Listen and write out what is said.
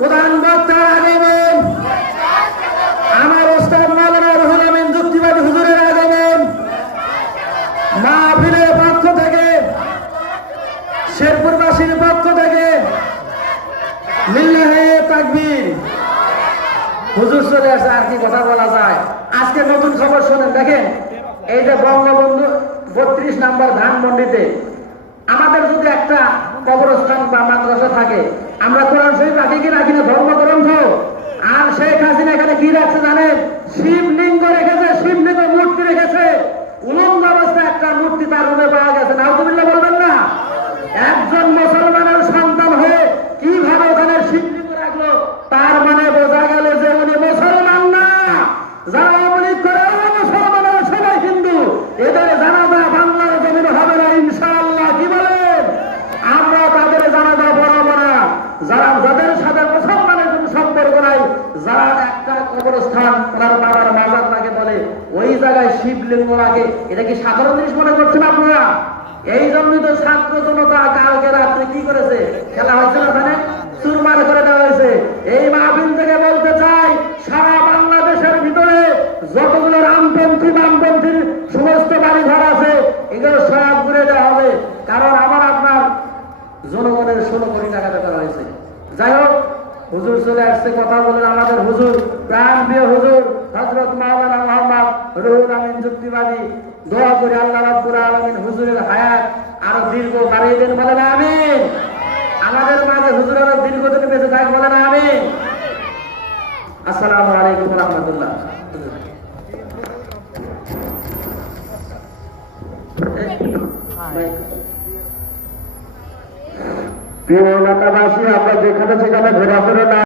প্রধান বক্তার আগমন, আমার ওস্তাদ মাওলানা রুহুল আমিন যুক্তিবাদী হুজুরের আগমন, মাহফিলের পক্ষ থেকে, শেরপুরবাসীর পক্ষ থেকে লিল্লাহে তাকবীর। হুজুর চলে আসে, আর কি কথা বলা যায়। আজকে নতুন খবর শোনেন, দেখেন এই যে বঙ্গবন্ধু 32 নম্বর ধানমন্ডিতে আমাদের যদি একটা কবরস্থান বা মাদ্রাসা থাকে, আমরা কোরআন শরীফ রাখি কি রাখি না, ধর্মগ্রন্থ। আর শেখ হাসিনা এখানে কি রাখছে জানেন? শিবলিঙ্গ রেখেছে, শিবলিঙ্গ মূর্তি রেখেছে। উলঙ্গ অবস্থায় একটা মূর্তি তার রুমে পাওয়া গেছে। নাউজুবিল্লাহ বলবেন না? একজন মুসলমানের সন্তান হয়ে কিভাবে ওখানে শিবলিঙ্গ রাখলো? তার মানে বোঝা গেল যে উনি মুসলমান না। যারা অবলিক করে ওরা মুসলমান, সবাই হিন্দু। এদের জানাজা বাংলার জমিনে হবে না ইনশাআল্লাহ। কি বলেন? আমরা তাদের জানাজা পড়াবো না। যাদের সাথে মুসলমানের কোন সম্পর্ক নাই, যারা একটা কবরস্থান ওনার বাবার মাজার তাকে বলে, ওই জায়গায় শিবলিঙ্গ রাখে, এটা কি সাধারণ জিনিস মনে করছেন আপনারা? এই জন্যই তো ছাত্র জনতা কালকে রাত্রে কি করেছে, খেলা হয়েছে না, ওখানে চুরমার করে দেওয়া হয়েছে। এই মাহফিল থেকে বলতে চাই, সারা বাংলাদেশের ভিতরে যতগুলো রামপন্থী বামপন্থীর সমস্ত বাড়ি ঘর আছে, এগুলো সব ঘুরে দেওয়া হবে। কারণ আমার আপনার জনগণের 16 কোটি টাকা দেওয়া হয়েছে। যাই হোক, হুজুর চলে আসছে, কথা বলেন আমাদের হুজুর, প্রাণ প্রিয় হুজুর হযরত মাওলানা মুহাম্মদ রুহুল আমিন যুক্তিবাদী। দোয়া করি আল্লাহ রাব্বুল আলামিন হুজুরের হায়াত আরো দীর্ঘ বাড়িয়ে দেন, বলেন আমিন। আমাদের মাঝে হুজুর আরো দীর্ঘদিন বেঁচে থাক, বলেন আমিন। আসসালামু আলাইকুম ওয়া রাহমাতুল্লাহ। প্রিয় এলাকাবাসী, আমরা যেখানে সেখানে ঘোরাফেরা না